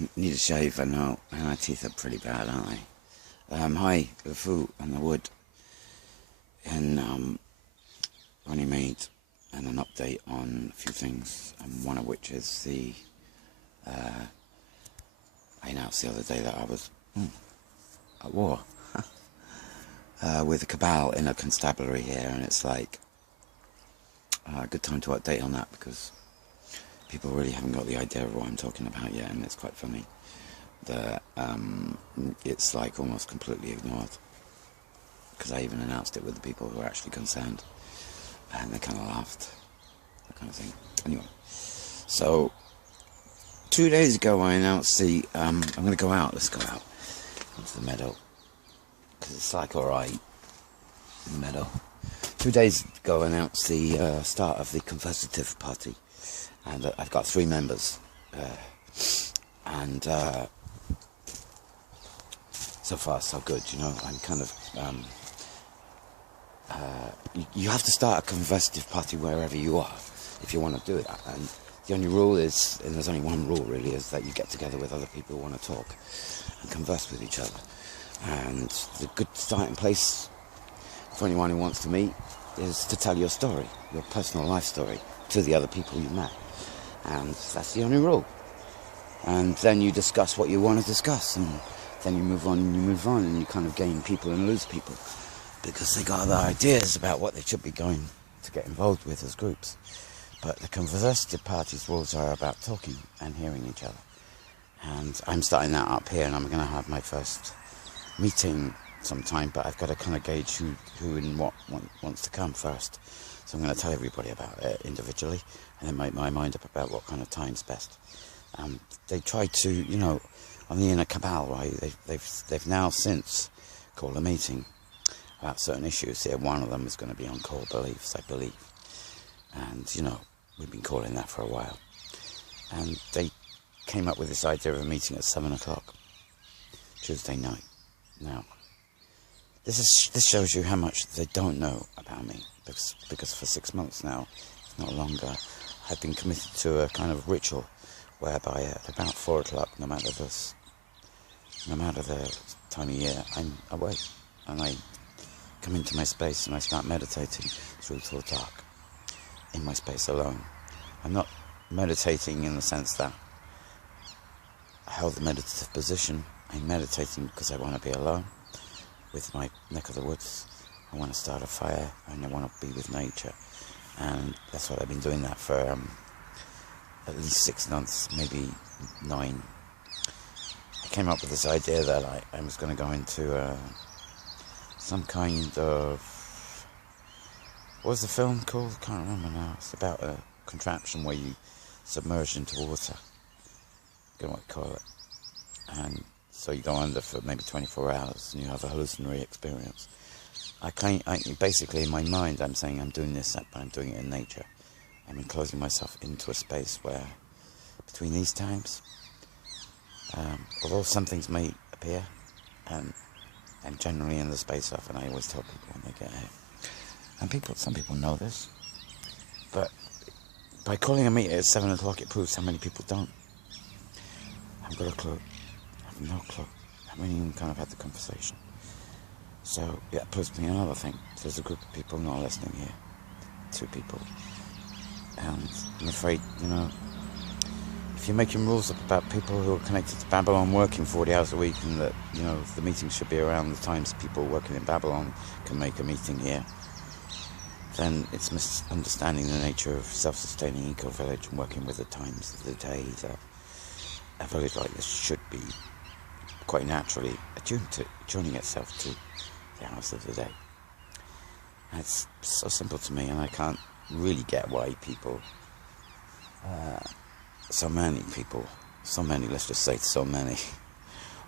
I need a shave, I know. My teeth are pretty bad, aren't they? Hi, the Foo and the Wood in Runnymede, and an update on a few things, and one of which is the I announced the other day that I was at war with the Cabal in a constabulary here, and it's like a good time to update on that because people really haven't got the idea of what I'm talking about yet, and it's quite funny that it's like almost completely ignored, because I even announced it with the people who are actually concerned, and they kind of laughed, that kind of thing. Anyway, so 2 days ago I announced the I'm going to go out, let's go out onto the meadow, because it's like alright in the meadow. 2 days ago I announced the start of the conversative party, and I've got 3 members, and so far so good, you know. I'm kind of you have to start a conversative party wherever you are if you want to do it, and the only rule is, and there's only one rule really, is that you get together with other people who want to talk and converse with each other. And the good starting place for anyone who wants to meet is to tell your story, your personal life story, to the other people you met. And that's the only rule. And then you discuss what you want to discuss, and then you move on and you move on, and you kind of gain people and lose people, because they got other ideas about what they should be going to get involved with as groups. But the conversative party's rules are about talking and hearing each other. And I'm starting that up here, and I'm going to have my first meeting sometime, but I've got to kind of gauge who and what wants to come first. So I'm going to tell everybody about it individually, and then make my mind up about what kind of time's best. They tried to, you know, on the inner Cabal, right, they've now since called a meeting about certain issues here. One of them is going to be on core beliefs, I believe. And, you know, we've been calling that for a while. And they came up with this idea of a meeting at 7 o'clock, Tuesday night. Now, this shows you how much they don't know about me, because for 6 months now, if not longer, I've been committed to a kind of ritual whereby at about 4 o'clock, no matter the time of year, I'm awake, and I come into my space and I start meditating through till dark, in my space alone. I'm not meditating in the sense that I held the meditative position. I'm meditating because I want to be alone with my neck of the woods. I want to start a fire, and I want to be with nature. And that's what I've been doing that for at least 6 months, maybe 9. I came up with this idea that I was going to go into some kind of... What was the film called? I can't remember now. It's about a contraption where you submerge into water. I don't know what you call it. And so you go under for maybe 24 hours and you have a hallucinatory experience. Basically, in my mind, I'm saying I'm doing this, but I'm doing it in nature. I'm enclosing myself into a space where, between these times, although some things may appear, and I'm generally in the space of, and I always tell people when they get here, and some people know this, but by calling a meeting at 7 o'clock, it proves how many people don't. I haven't got a clue. I have no clue. I haven't even kind of had the conversation. So, yeah, it proves me another thing. There's a group of people not listening here. 2 people. And I'm afraid, you know, if you're making rules up about people who are connected to Babylon working 40 hours a week, and that, you know, the meetings should be around the times people working in Babylon can make a meeting here, then it's misunderstanding the nature of self-sustaining eco-village and working with the times of the day that a village like this should be quite naturally tuning itself to the hours of the day. And it's so simple to me, and I can't really get why people, so many, let's just say so many,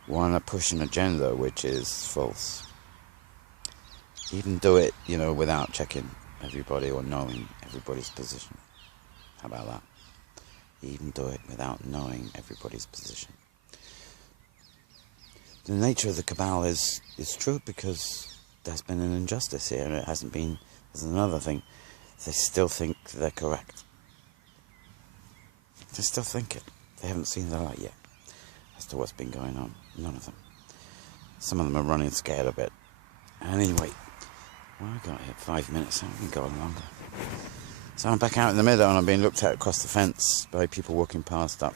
want to push an agenda which is false. Even do it, you know, without checking everybody or knowing everybody's position. How about that? Even do it without knowing everybody's position. The nature of the Cabal is true, because there's been an injustice here, and it hasn't been. There's another thing. They still think they're correct. They still think it. They haven't seen the light yet. as to what's been going on. None of them. Some of them are running scared a bit. And anyway, well, I got here 5 minutes, I can go on longer. So I'm back out in the meadow and I'm being looked at across the fence by people walking past up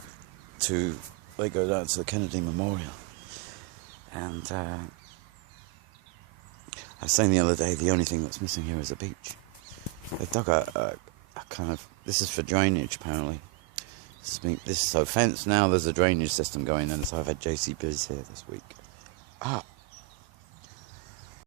to, they go down to the Kennedy Memorial. And I was saying the other day, the only thing that's missing here is a beach. They dug a kind of, this is for drainage apparently. This is so fenced now, there's a drainage system going in, so I've had JCBs here this week.